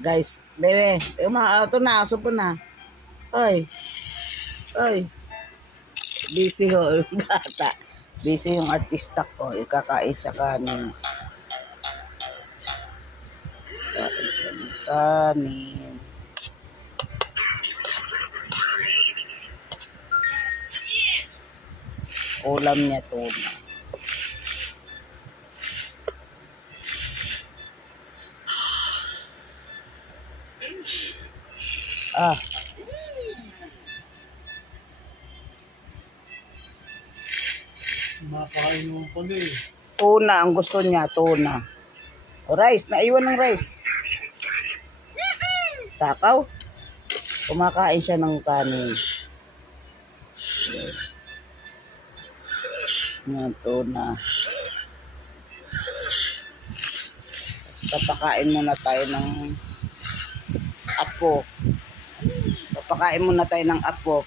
Guys, bebe, ito na, aso po na. Oy, oy. Busy ho, yung bata. Busy yung artista ko. Ikakain siya kanin. Kain siya ng kanin. Ulam niya tuna. Ah, Makain mo pa din. tuna ang gusto niya, tuna. O rice, naiwan ng rice. Takaw. Kumakain siya ng kanin. Yan, tuna. Papakain muna tayo ng apo. Papakain muna tayo ng apo.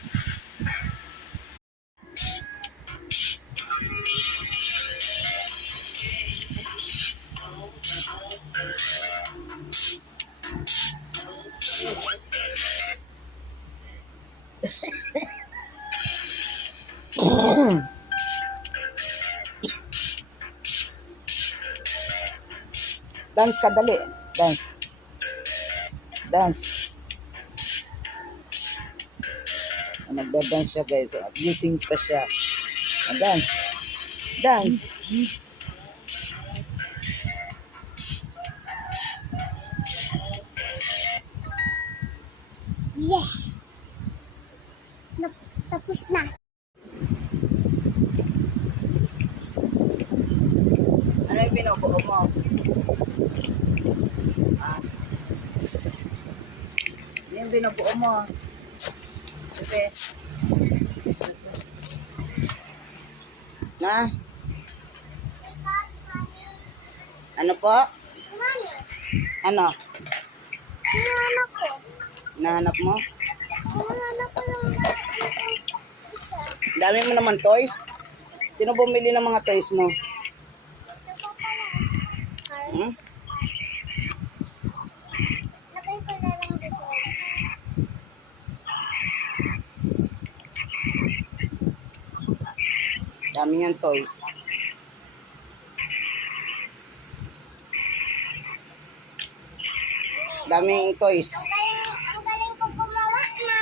Dance ka, dali. Dance. Dance. Nagda-dance siya, guys. Gising pa siya. Dance. Dance. Yes. Tapos na. Ano yung binubuo mo? Ah. Ano yung binubuo mo? Bebe. Na? Ano po? Mami, Ano? hinahanap ko. Nahanap mo? Hinahanap ko yung isa. Dami mo naman toys. Sino bumili ng mga toys mo? Ito pa pala. Hmm? Lagay ko na lang dito. Dami niyang toys. Daming toys. Ang galing ko gumawa na.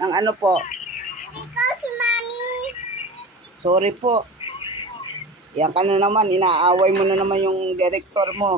Ng ano po? Ikaw si Mami. Sorry po. Yan ka na naman. Inaaway mo na naman yung director mo.